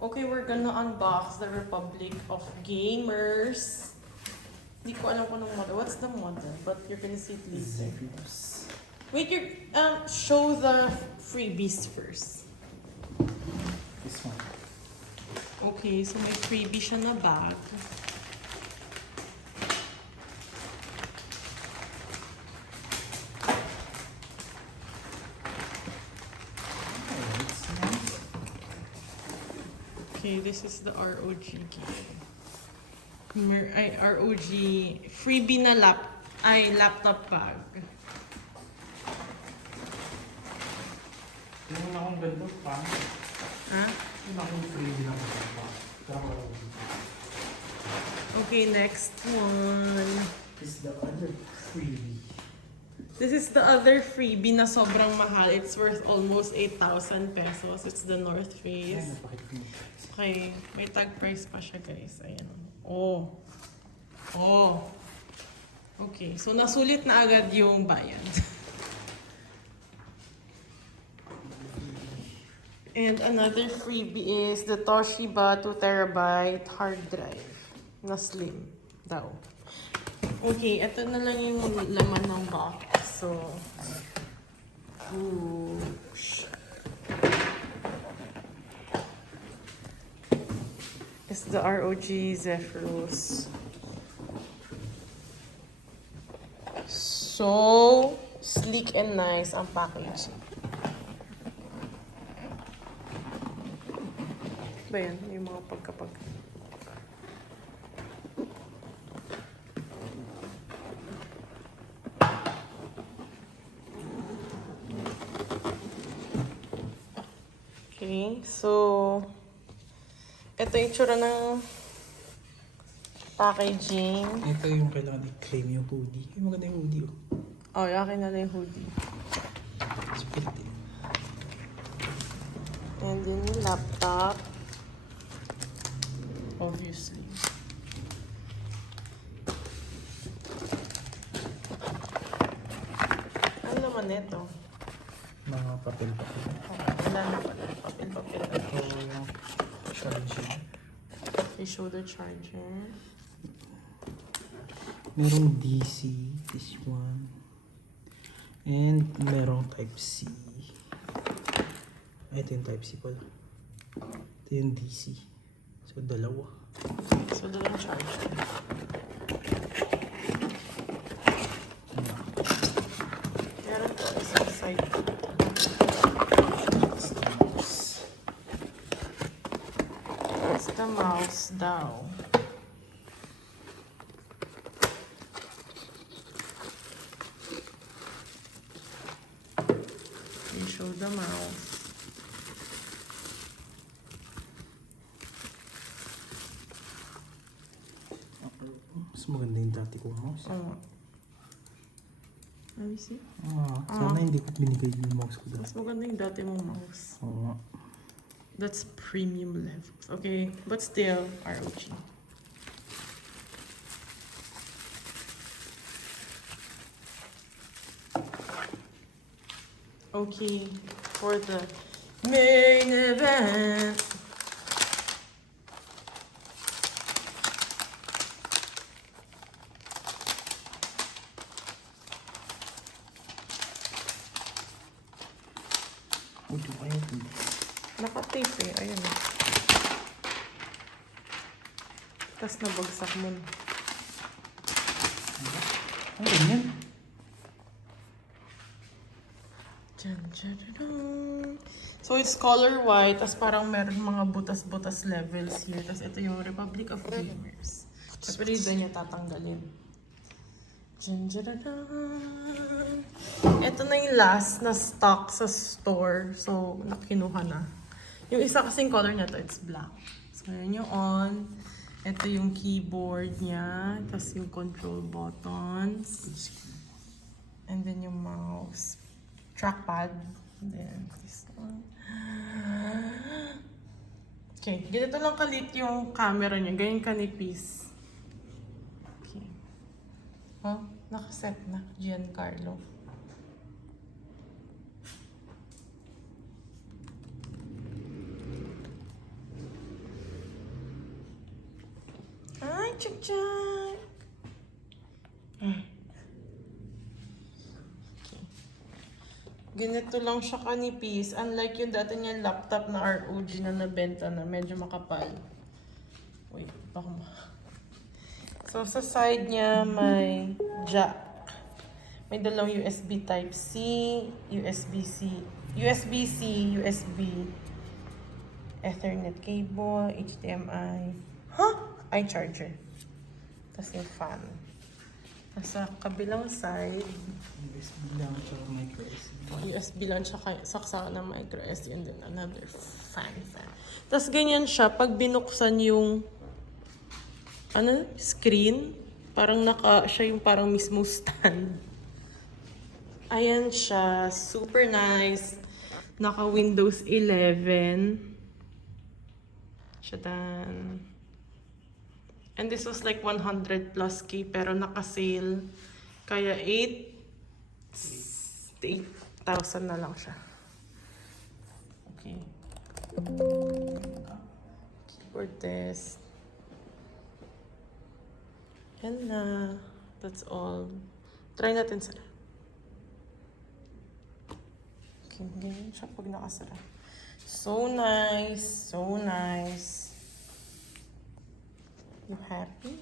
Okay, we're gonna unbox the Republic of Gamers. Hindi ko alam kung anong model. What's the model? But you're gonna see it later. Zephyrus. Wait, show the freebies first. This one. Okay, so may freebie siya na bag. Oh, it's nice. Okay, this is the ROG game. ROG freebie na laptop bag. Yung akong ganito, pa. Ha? Yung akong free din ako pa. Okay, next one. This is the other freebie. This is the other freebie na sobrang mahal. It's worth almost 8,000 pesos. It's the North Ayan, Face. napakit mo. Okay, may tag price pa siya, guys. Ayan. Oh. Oh. Okay, so nasulit na agad yung bayad. And another freebie is the Toshiba 2TB hard drive na slim daw. Okay, ito na lang yung laman ng box. So, ooh. It's the ROG Zephyrus. So sleek and nice ang packaging. Ba yan? Yung mga pagkapag... Okay, so... Ito yung tsura ng packaging. Ito yung kailangan i-claim yung hoodie. Yung maganda yung hoodie, oh. Oh, akin na lang yung hoodie. It's pretty. And then yung laptop. Obviously. Ano naman ito? Mga papel-papel. Wala na pala. Papel-papel. Ito yung charger. They show the charger. Merong DC, this one. And merong Type-C. Ay, ito yung Type-C pala. Ito yung DC. So, dalawa. So, doon yung charger. Meron po isang side. It's the mouse daw. They show the mouse. Mas maganda yung dati kong mouse. Oh. Let me see. Sana hindi ko binigay yung mouse ko dati. Mas maganda yung dati mong mouse. Oo nga. That's premium levels. Okay, but still ROG. Okay, for the main event. Uy, di ba yun? Naka-tape eh, ayun eh. Tapos nabagsak mo na. Ano ganyan? So it's color white, tapos parang meron mga butas-butas levels here. Tapos ito yung Republic of Gamers. Siyempre doon niya tatanggalin. Ito na yung last na stock sa store. So, nakinuha na. Yung isa kasing color na to, it's black. So, yun yung on. Ito yung keyboard niya. Tapos yung control buttons. And then yung mouse. Trackpad. And then this one. Okay, ganito lang kalit yung camera niya. Ganyan kanipis. Okay. Oh, nakaset na. Giancarlo. Check. Okay. Ganito lang siya kanipis. Unlike yung dati niyang laptop na ROG na nabenta na medyo makapal. Wait, baka So, sa side niya may jack. May dalawang USB Type-C, USB-C, USB-C, USB, Ethernet cable, HDMI, iCharger. Tapos yung fan. Tapos sa kabilang side, USB lang siya, micro SD. USB lang siya saksakan ng micro SD and then another fan. Tapos ganyan siya, pag binuksan yung screen, parang siya yung parang mismo stand. Ayan siya, super nice. Naka Windows 11. Shadan. And this was like 100 plus K pero naka-sale. Kaya 8,000 na lang siya. Okay. Keyboard test. Yan na. That's all. Try natin sila. Okay, ganyan siya pag nakasara. So nice. So nice. You happy?